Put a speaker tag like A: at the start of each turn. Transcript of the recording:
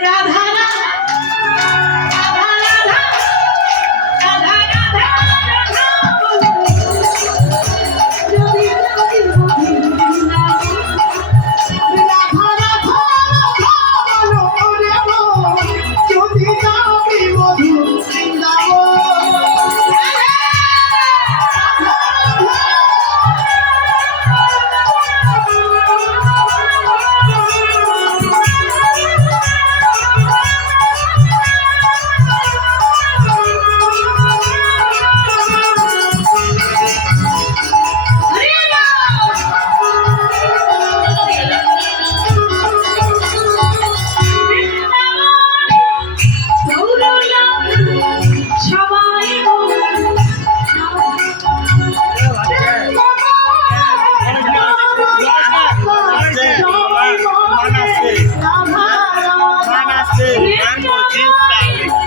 A: রাধা 加油！